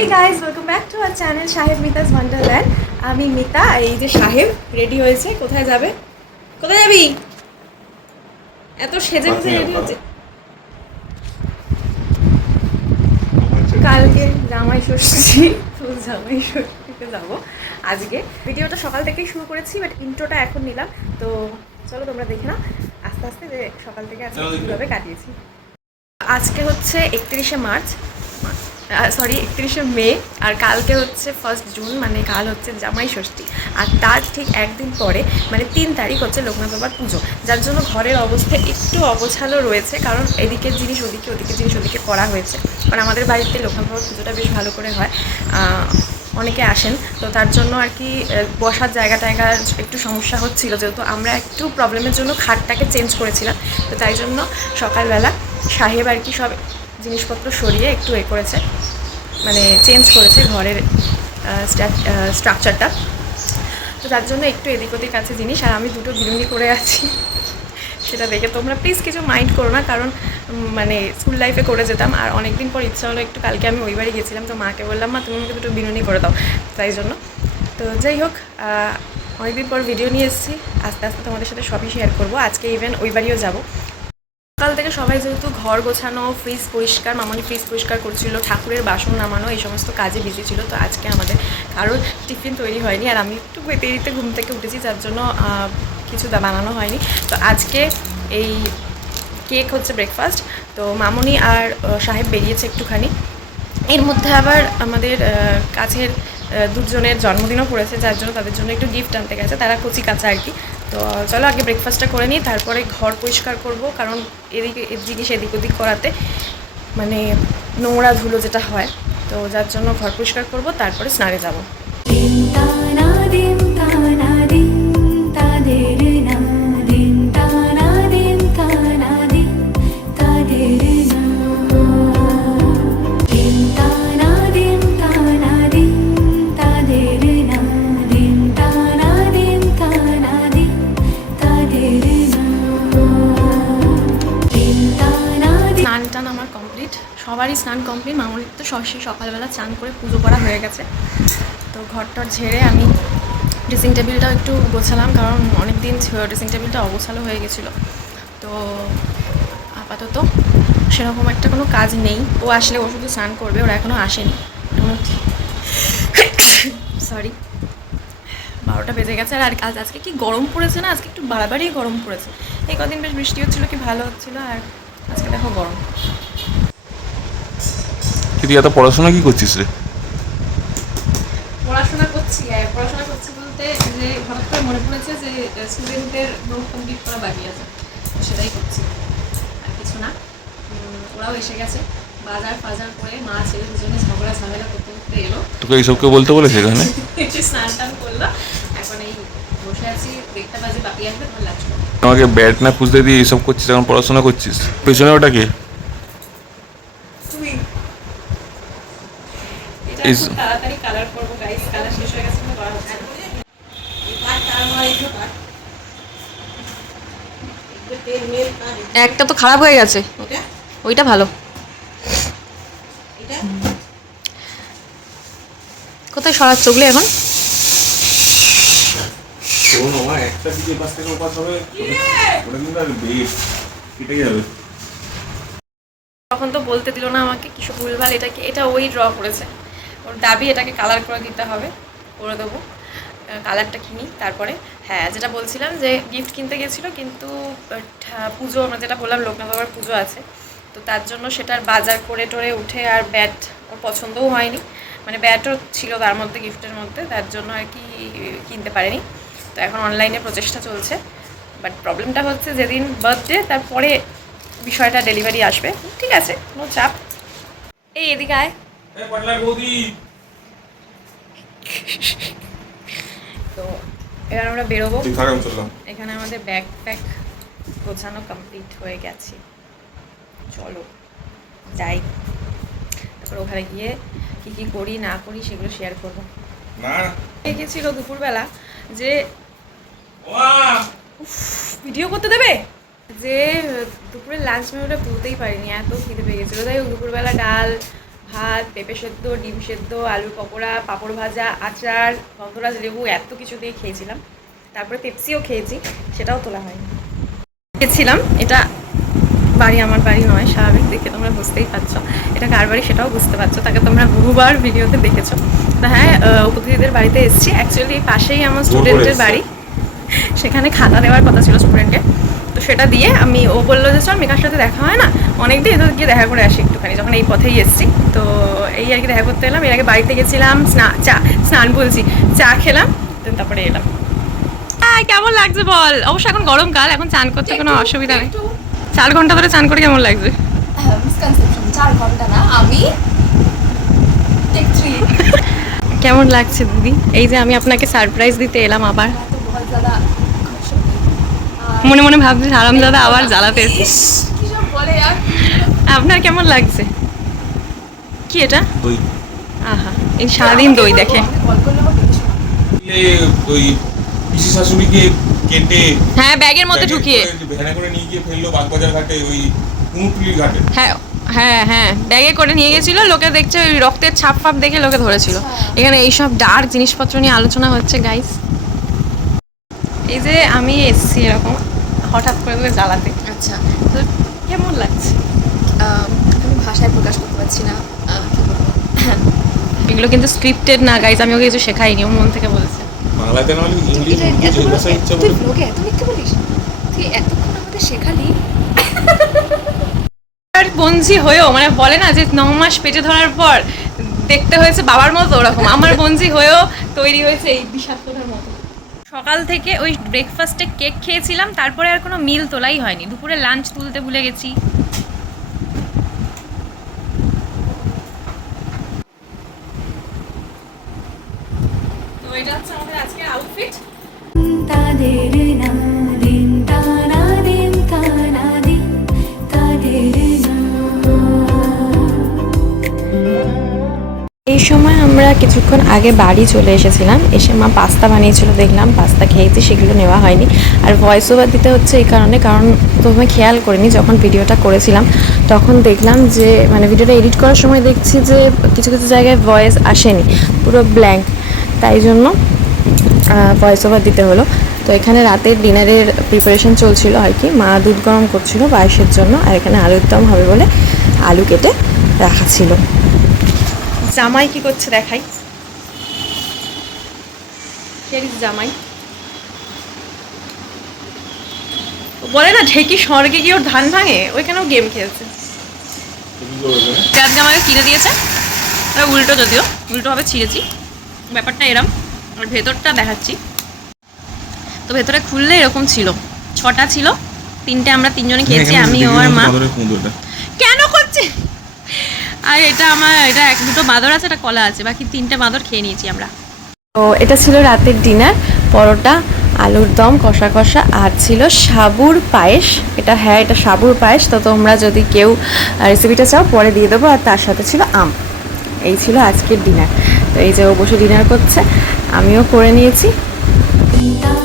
Hey guys, welcome back to our channel Shahib Mita's Wonderland. আমি মিতা, এই যে সাহেব রেডি হয়েছে। কোথায় যাবে? কোথায় যাবি? এত সেজে গুজে রেডি হচ্ছে। কালকে জামাই ষষ্ঠী, তো জামাই ষষ্ঠীতে যাবো। আজকে ভিডিওটা সকাল থেকেই শুরু করেছি, বাট ইন্ট্রোটা এখন নিলাম। তো চলো তোমরা দেখে নাও আস্তে আস্তে যে সকাল থেকে আজকে কীভাবে কাটিয়েছি। আজকে হচ্ছে 31শে মার্চ, সরি 31শে মে, আর কালকে হচ্ছে 1 জুন, মানে কাল হচ্ছে জামাই ষষ্ঠী। আর তার ঠিক একদিন পরে মানে 3 তারিখ হচ্ছে লোকনাথ বাবার পুজো, যার জন্য ঘরের অবস্থা একটু অগোছালো রয়েছে, কারণ এদিকের জিনিস ওদিকে, ওদিকের জিনিস ওদিকে করা হয়েছে। কারণ আমাদের বাড়িতে লোকনাথ বাবার পুজোটা বেশ ভালো করে হয়, অনেকে আসেন, তো তার জন্য আর কি বসার জায়গা টায়গার একটু সমস্যা হচ্ছিলো, যেহেতু আমরা একটু প্রবলেমের জন্য খাটটাকে চেঞ্জ করেছিলাম। তো তাই জন্য সকালবেলা সাহেব আর কি সব জিনিসপত্র সরিয়ে একটু করেছে, মানে চেঞ্জ করেছে ঘরের স্ট্রাকচারটা। তো তার জন্য একটু এদিক ওদিক আছে জিনিস, আর আমি দুটো বিরুনি করে আছি, সেটা দেখে তোমরা প্লিজ কিছু মাইন্ড করো না, কারণ মানে স্কুল লাইফে করে যেতাম, আর অনেক দিন পর ইচ্ছা হলো একটু। কালকে আমি ওই বাড়ি গেছিলাম, তো মাকে বললাম, মা তুমি আমাকে দুটো বিরুনি করে দাও, তাই জন্য। তো যাই হোক, অনেকদিন পর ভিডিও নিয়ে এসেছি, আস্তে আস্তে তোমাদের সাথে সবই শেয়ার করবো। আজকে ইভেন ওই বাড়িও যাবো। সকাল থেকে সবাই যেহেতু ঘর গোছানো, ফ্রিজ পরিষ্কার, মামনি ফ্রিজ পরিষ্কার করছিল, ঠাকুরের বাসন নামানো, এই সমস্ত কাজে বিজি ছিল। তো আজকে আমাদের কারোর টিফিন তৈরি হয়নি, আর আমি একটু দেরিতে ঘুম থেকে উঠেছি, যার জন্য কিছু বানানো হয়নি। তো আজকে এই কেক হচ্ছে ব্রেকফাস্ট। তো মামনি আর সাহেব বেরিয়েছে একটুখানি, এর মধ্যে আবার আমাদের কাছের দুজনের জন্মদিনও পড়েছে, যার জন্য তাদের জন্য একটু গিফট আনতে গেছে, তারা কচি কাঁচা আর কি। তো চলো আগে ব্রেকফাস্টটা করে নিই, তারপরে ঘর পরিষ্কার করব, কারণ এদিকে জিনিস এদিক ওদিক করাতে মানে নোংরা ধুলো যেটা হয়, তো যার জন্য ঘর পরিষ্কার করব, তারপরে স্নানে যাব। সবারই স্নান কমপ্লিট, মামুনির তো সকালবেলা চান করে পুজো করা হয়ে গেছে। তো ঘরটার ঝেড়ে আমি ড্রেসিং টেবিলটাও একটু গোছালাম, কারণ অনেক দিন ড্রেসিং টেবিলটা অগোছালো হয়ে গেছিলো। তো আপাতত সেরকম একটা কোনো কাজ নেই, ও আসলে ও শুধু স্নান করবে, ওরা এখনও আসেনি। সরি, 12টা বেজে গেছে। আর আজকে কি গরম পড়েছে না, আজকে একটু বাড়াবাড়ি গরম পড়েছে। এই কদিন বেশ বৃষ্টি হচ্ছিলো, কি ভালো হচ্ছিলো, আর আজকে দেখো গরম। তুই এত পড়াশোনা কি করছিস রে? পড়াশোনা করছি বলতে যে হঠাৎ করে মনে পড়েছে যে স্টুডেন্টদের নোট কমপ্লিট করা বাকি আছে, সেটাই করছি, আর কিছু না। ওরাও এসে গেছে, বাজার ফাজার করে মা ছেলে দুজনে ঝগড়া ঝামেলা করতে করতে এলো। তোকে এইসবকে বলতে বলে সেখানে স্নান টান করলো, এখন এই বসে আছি, দেখতে বাজে বাপি আসবে, তোমার লাগছে। আমাকে ব্যাট না খুঁজতে দিয়ে এইসব করছিস, এখন পড়াশোনা করছিস। পেছনে ওটা কি? তাড়াতাড়ি কালার করবো গাইস, কালার শেষ হয়ে গেছে, করা হচ্ছে। একটা তো খারাপ হয়ে গেছে, ওইটা ভালো। কোথায় সরাচ্ছ ওগুলো এখন? তখন তো বলতে দিল না আমাকে, কিছু ভুলভাল, এটা ওই ড্র করেছে, ওর দাবি এটাকে কালার করে দিতে হবে, করে দেবো, কালারটা কিনি তারপরে। হ্যাঁ, যেটা বলছিলাম যে গিফট কিনতে গেছিলো, কিন্তু পুজো, আমরা যেটা বললাম লোকনাথ বাবার পুজো আছে, তো তার জন্য সেটার বাজার করে টোরে উঠে, আর ব্যাট ওর পছন্দও হয়নি, মানে ব্যাটও ছিল তার মধ্যে গিফটের মধ্যে, তার জন্য আর কি কিনতে পারেনি। তো এখন অনলাইনে প্রচেষ্টা চলছে, বাট প্রবলেমটা হচ্ছে যেদিন বার্থডে তারপরে বিষয়টা ডেলিভারি আসবে, ঠিক আছে, নো চাপ। এই এদিকে আয়। তো এবার আমরা বেরোবো, এখানে আমাদের ব্যাগ প্যাক গোছানো কমপ্লিট হয়ে গেছে, চলো যাই, তারপর ওখানে গিয়ে কী কী করি না করি সেগুলো শেয়ার করবো। দেখেছিল দুপুরবেলা যে ভিডিও করতে দেবে, যে দুপুরের লাঞ্চ মেনুটা তুলতেই পারিনি, এত খিদে পেয়ে গেছিলো। তাই দুপুরবেলা ডাল ভাত, পেঁপে সেদ্ধ, ডিম সেদ্ধ, আলুর পকোড়া, পাঁপড় ভাজা, আচার, গন্ধরাজ লেবু এত কিছু দিয়ে খেয়েছিলাম। তারপরে পেপসিও খেয়েছি, সেটাও তোলা হয়নি। খেয়েছিলাম, এটা বাড়ি আমার বাড়ি নয়, স্বাভাবিক দেখে তোমরা বুঝতেই পারছো এটা কার বাড়ি সেটাও বুঝতে পারছো, তাকে তোমরা বহুবার ভিডিওতে দেখেছো। তা হ্যাঁ, উপকৃতিদের বাড়িতে এসেছি। অ্যাকচুয়ালি এই পাশেই আমার স্টুডেন্টের বাড়ি, সেখানে খাতা দেওয়ার কথা ছিল স্টুডেন্টকে, তো সেটা দিয়ে ও বললো যে চল মেকার সাথে দেখা হয় না অনেকদিন, এদের গিয়ে দেখা করে আসি একটুখানি, যখন এই পথেই এসেছি। তো এই আর কি দেখা করতে এলাম। এর আগে বাড়িতে গেছিলাম, স্নান বলছি, চা খেলাম, তারপরে এলাম। কেমন লাগছে বল? অবশ্য এখন গরমকাল, এখন চান করতে কোনো অসুবিধা নেই। 4 ঘন্টা ধরে চান করে কেমন লাগছে? মিসকনসেপশন, 4 ঘন্টা না, আমি টেক 3 কেমন লাগছে দিদি? এই যে আমি আপনাকে সারপ্রাইজ দিতে এলাম আবার। তো বহুত জ্যাদা খুশি হই। মনে মনে ভাবছি হারামজাদা আবার জ্বালাতে এসেছে। ইস, কি সব বলে আর আপনার কেমন লাগছে? কি এটা? দই আহা, এই সারাদিন দই দেখে। কল করলে আমার কিছু না। ওই পিসি শাশুড়িকে কেটে হ্যাঁ, ব্যাগের মধ্যে ঢুকিয়ে। ভ্যানে করে নিয়ে গিয়ে ফেললো বাগবাজার ঘাটে, ওই কুমুরটুলির ঘাটে। হ্যাঁ হ্যাঁ হ্যাঁ, ব্যাগে করে নিয়ে গেছিল, লোকে দেখছে ওই রক্তের ছাপ ফাপ দেখে লোকে ধরেছিল। এখানে এইসব ডার্ক জিনিসপত্র নিয়ে আলোচনা হচ্ছে গাইস। এই যে আমি এসছি এরকম হঠাৎ করে তোকে জ্বালাতে, আচ্ছা, তো কেমন লাগছে? আমি ভাষায় প্রকাশ করতে পারছি না, কি বলবো। এগুলো কিন্তু স্ক্রিপ্টেড না গাইস, আমি ওকে কিছু শেখাইনি, ও মন থেকে বলছে। বাংলাতে না হলে ইংলিশ এটা এত যে বড়, ভাষা ইচ্ছা তুই বলে। ব্লগে এত লিখতে বলিস? তুই এতক্ষণ আমাদের শেখালি। আর বঞ্জি হয়েও, মানে বলে না যে 9 মাস পেটে ধরার পর দেখতে হয়েছে বাবার মতো, ওরকম আমার বঞ্জি হয়েও তৈরি হয়েছে এই বিষাক্ততার মতো। সকাল থেকে ওই ব্রেকফাস্টে কেক খেয়েছিলাম, তারপরে আর কোনো মিল তোলাই হয়নি। দুপুরে লাঞ্চ তুলতে ভুলে গেছি। তো এটা হচ্ছে আমাদের আজকের আউটফিট। তাদের না দিন তারা দিন তারা দিন তাদের না। এই সময় আমরা কিছুক্ষণ আগে বাড়ি চলে এসেছিলাম, এসে মা পাস্তা বানিয়েছিল, দেখলাম পাস্তা খেয়েছি, সেগুলো নেওয়া হয়নি। আর ভয়েস ওভার দিতে হচ্ছে এই কারণে, কারণ প্রথমে খেয়াল করিনি, যখন ভিডিওটা করেছিলাম তখন দেখলাম যে মানে ভিডিওটা এডিট করার সময় দেখছি যে কিছু কিছু জায়গায় ভয়েস আসেনি, পুরো ব্ল্যাঙ্ক, তাই জন্য ভয়েস ওভার দিতে হলো। তো এখানে রাতের ডিনারের প্রিপারেশন চলছিল আর কি, মা দুধ গরম করছিল পায়েসের জন্য, আর এখানে আলুর দম হবে বলে আলু কেটে রাখা ছিল। জামাই কি করছে দেখাই, জামাই বলে না ঢেকি স্বর্গে গিয়ে ওর ধান ভাঙে, ওইখানেও গেম খেলছে। আজকে আমাকে কিনে দিয়েছে, উল্টো, যদিও উল্টোভাবে ছিঁড়েছি, ব্যাপারটা এরম। আর ভেতরটা দেখাচ্ছি, তো ভেতরে খুললে এরকম ছিল, 6টা ছিল, 3টে আমরা 3জনে খেয়েছি, আমি ও আর মা। কেন করছে? আর এটা আমার, এটা 1-2টো বাঁদর আছে, এটা কলা আছে, বাকি 3টে বাঁদর খেয়ে নিয়েছি আমরা। তো এটা ছিল রাতের ডিনার, পরোটা, আলুর দম কষা কষা, আর ছিল সাবুর পায়েস। এটা হ্যাঁ, এটা সাবুর পায়েস, তো তোমরা যদি কেউ রেসিপিটা চাও পরে দিয়ে দেবো। আর তার সাথে ছিল আম। এই ছিল আজকের ডিনার। তো এই যে ও বসে ডিনার করছে, আমিও করে নিয়েছি। তারা